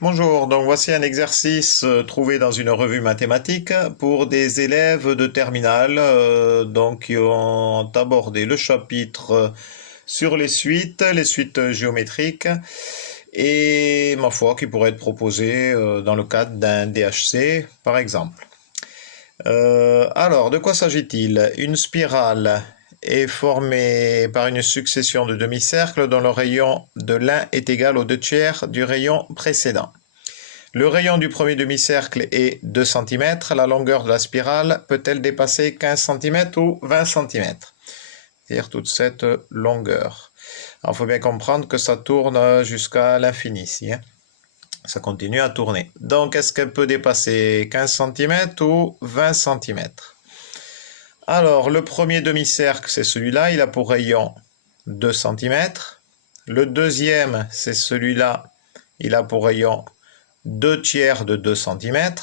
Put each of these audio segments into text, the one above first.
Bonjour, donc voici un exercice trouvé dans une revue mathématique pour des élèves de terminale donc qui ont abordé le chapitre sur les suites géométriques et ma foi qui pourrait être proposé dans le cadre d'un DHC par exemple. Alors, de quoi s'agit-il? Une spirale est formée par une succession de demi-cercles dont le rayon de l'un est égal aux 2/3 du rayon précédent. Le rayon du premier demi-cercle est 2 cm. La longueur de la spirale peut-elle dépasser 15 cm ou 20 cm? C'est-à-dire toute cette longueur. Alors, il faut bien comprendre que ça tourne jusqu'à l'infini ici, hein. Ça continue à tourner. Donc, est-ce qu'elle peut dépasser 15 cm ou 20 cm? Alors, le premier demi-cercle, c'est celui-là. Il a pour rayon 2 cm. Le deuxième, c'est celui-là. Il a pour rayon 2/3 de 2 cm.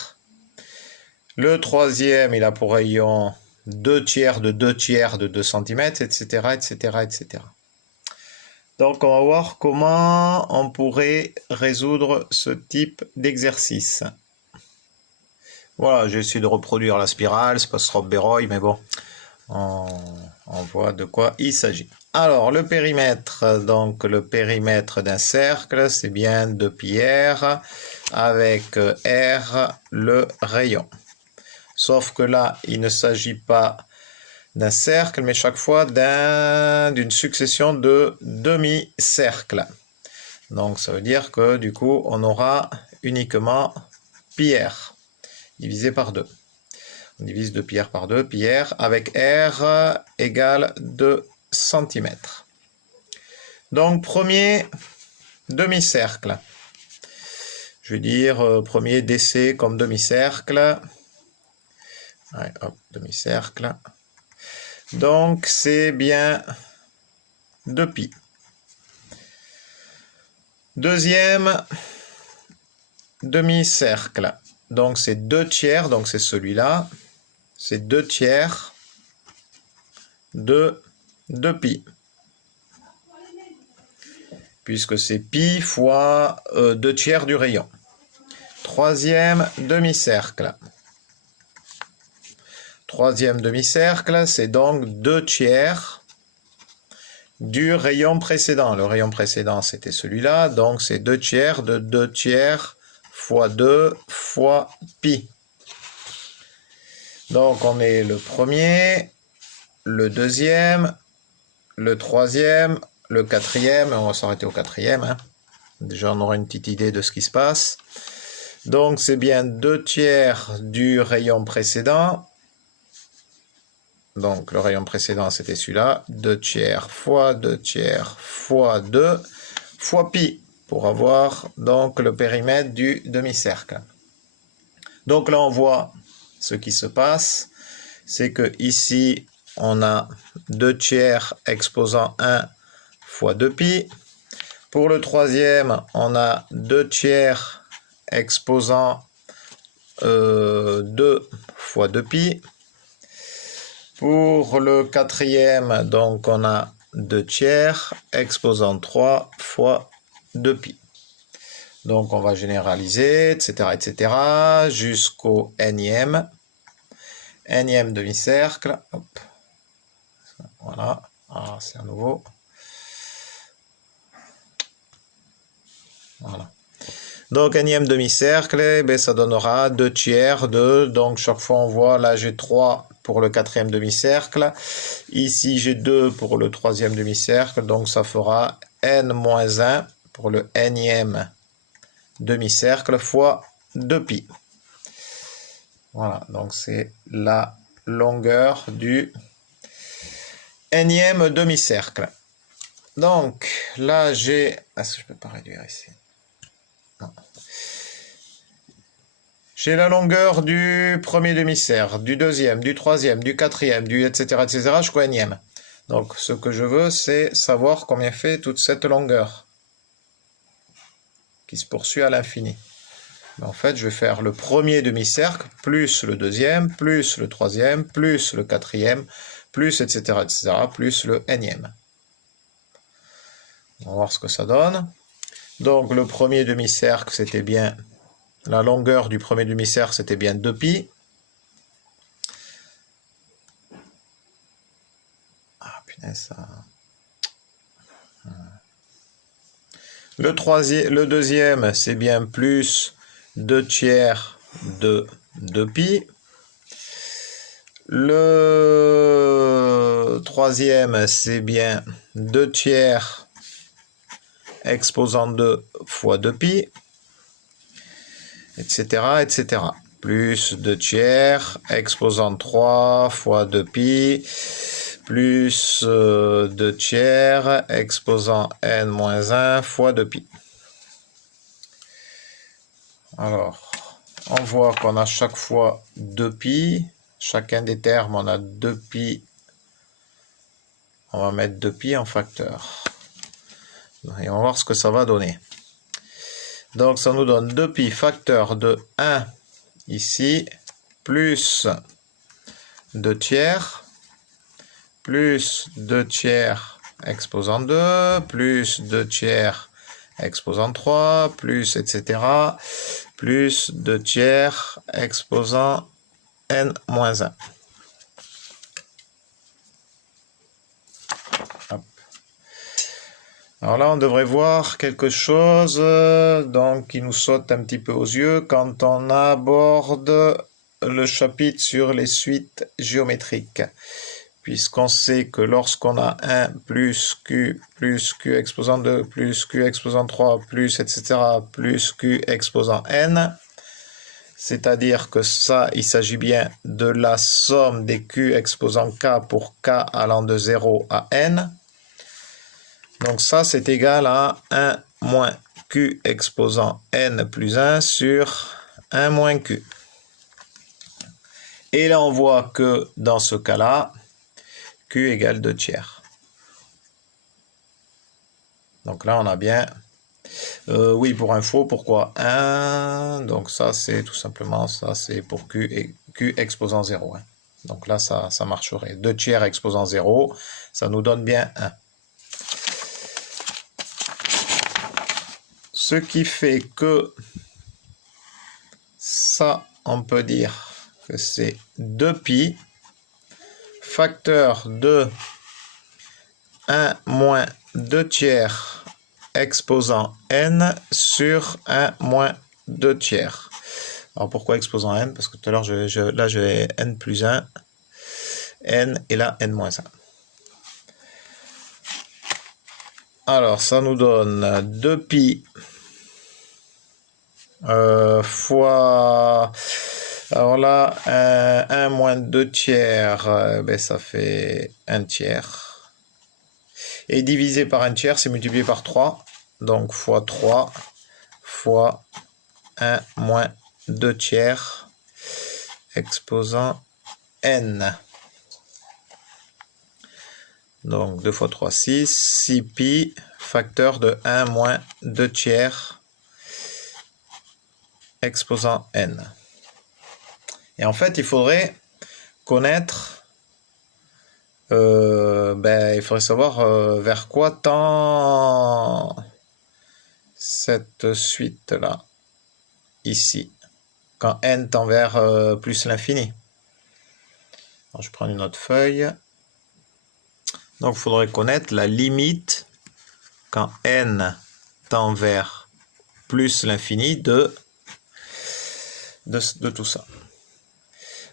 Le troisième, il a pour rayon 2/3 de 2/3 de 2 cm, etc., etc., etc. Donc, on va voir comment on pourrait résoudre ce type d'exercice. Voilà, j'ai essayé de reproduire la spirale, c'est pas Stroph-Béroy, mais bon, on voit de quoi il s'agit. Alors, le périmètre, donc le périmètre d'un cercle, c'est bien 2πr avec r le rayon. Sauf que là, il ne s'agit pas d'un cercle, mais chaque fois d'une succession de demi-cercles. Donc, ça veut dire que du coup, on aura uniquement πr divisé par 2. On divise 2πr par 2, πr avec r égale 2 cm. Donc, premier demi-cercle. Je vais dire premier DC comme demi-cercle. Ouais, hop, demi-cercle. Donc, c'est bien 2π. Deuxième demi-cercle. Donc, c'est 2/3, donc c'est celui-là. C'est 2/3 de 2π. Puisque c'est π fois 2/3 du rayon. Troisième demi-cercle. Troisième demi-cercle, c'est donc 2/3 du rayon précédent. Le rayon précédent, c'était celui-là, donc c'est 2/3 de 2/3 fois 2 fois π. Donc on est le premier, le deuxième, le troisième, le quatrième, on va s'arrêter au quatrième, hein. Déjà on aura une petite idée de ce qui se passe. Donc c'est bien 2/3 du rayon précédent. Donc le rayon précédent c'était celui-là, 2/3 fois 2/3 fois 2 fois π pour avoir donc le périmètre du demi-cercle. Donc là on voit ce qui se passe, c'est que ici on a 2/3 exposant 1 fois 2π. Pour le troisième, on a 2/3 exposant 2 fois 2π. Pour le quatrième, donc on a 2/3 exposant 3 fois 2π. Donc on va généraliser, etc., etc., jusqu'au nème demi-cercle. Hop. Voilà, ah, c'est à nouveau. Voilà. Donc nème demi-cercle, ben, ça donnera 2/3 de, donc chaque fois on voit, là j'ai 3 pour le quatrième demi-cercle, ici j'ai 2 pour le troisième demi-cercle, donc ça fera n-1 pour le nème demi-cercle fois 2π. Voilà, donc c'est la longueur du nème demi-cercle. Donc là j'ai... Est-ce que je peux pas réduire ici? Non. J'ai la longueur du premier demi-cercle, du deuxième, du troisième, du quatrième, du etc. etc. jusqu'au nème. Donc ce que je veux, c'est savoir combien fait toute cette longueur qui se poursuit à l'infini. En fait, je vais faire le premier demi-cercle, plus le deuxième, plus le troisième, plus le quatrième, plus etc., etc., plus le nème. On va voir ce que ça donne. Donc le premier demi-cercle, c'était bien, la longueur du premier demi-cercle, c'était bien 2π. Ah punaise, ça... Le deuxième, c'est bien plus 2 tiers de 2π. Le troisième, c'est bien 2 tiers exposant 2 fois 2π, etc., etc. Plus 2 tiers exposant 3 fois 2π, plus 2 tiers exposant n-1 fois 2π. Alors, on voit qu'on a chaque fois 2π. Chacun des termes, on a 2π. On va mettre 2π en facteur. Et on va voir ce que ça va donner. Donc, ça nous donne 2π facteur de 1 ici, plus 2 tiers, plus 2 tiers exposant 2, plus 2 tiers exposant 3, plus etc., plus 2 tiers exposant n-1. Alors là, on devrait voir quelque chose donc, qui nous saute un petit peu aux yeux quand on aborde le chapitre sur les suites géométriques. Puisqu'on sait que lorsqu'on a 1 plus q exposant 2 plus q exposant 3 plus etc. plus q exposant n, c'est-à-dire que ça, il s'agit bien de la somme des q exposant k pour k allant de 0 à n. Donc ça, c'est égal à 1 moins q exposant n plus 1 sur 1 moins q. Et là, on voit que dans ce cas-là, q égale 2 tiers. Donc là, on a bien... oui, pour info, pourquoi 1? Donc ça, c'est tout simplement, ça c'est pour q, et q exposant 0. Hein. Donc là, ça marcherait. 2 tiers exposant 0, ça nous donne bien 1. Ce qui fait que ça, on peut dire que c'est 2π facteur de 1 moins 2 tiers exposant n sur 1 moins 2 tiers. Alors pourquoi exposant n? Parce que tout à l'heure, là j'ai n plus 1, n et là n moins 1. Alors ça nous donne 2π fois... Alors là, 1 moins 2 tiers, ben ça fait 1 tiers. Et divisé par 1 tiers, c'est multiplié par 3. Donc fois 3 fois 1 moins 2 tiers exposant n. Donc 2 fois 3, 6. 6π facteur de 1 moins 2 tiers exposant n. Et en fait, il faudrait connaître, il faudrait savoir vers quoi tend cette suite-là, ici, quand n tend vers plus l'infini. Je prends une autre feuille. Donc, il faudrait connaître la limite quand n tend vers plus l'infini de tout ça.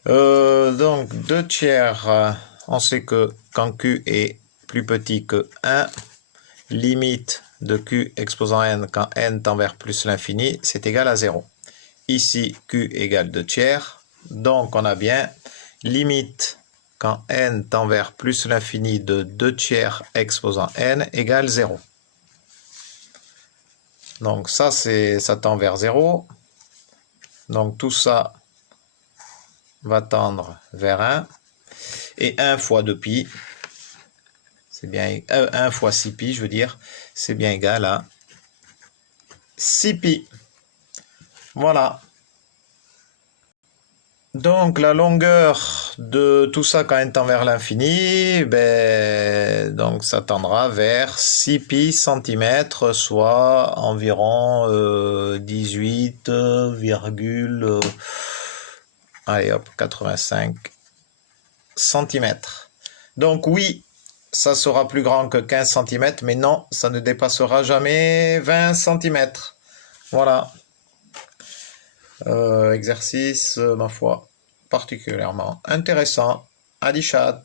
Donc 2 tiers, on sait que quand q est plus petit que 1, limite de q exposant n quand n tend vers plus l'infini, c'est égal à 0. Ici, q égale 2 tiers, donc on a bien limite quand n tend vers plus l'infini de 2 tiers exposant n égale 0. Donc ça tend vers 0. Donc tout ça va tendre vers 1. Et 1 fois 2π, c'est bien 1 fois 6π, je veux dire, c'est bien égal à 6π. Voilà. Donc la longueur de tout ça quand elle tend vers l'infini, ben, donc ça tendra vers 6 pi centimètres, soit environ 18, allez hop, 85 centimètres. Donc oui, ça sera plus grand que 15 centimètres, mais non, ça ne dépassera jamais 20 centimètres. Voilà. Exercice, ma foi, particulièrement intéressant. Adi chat.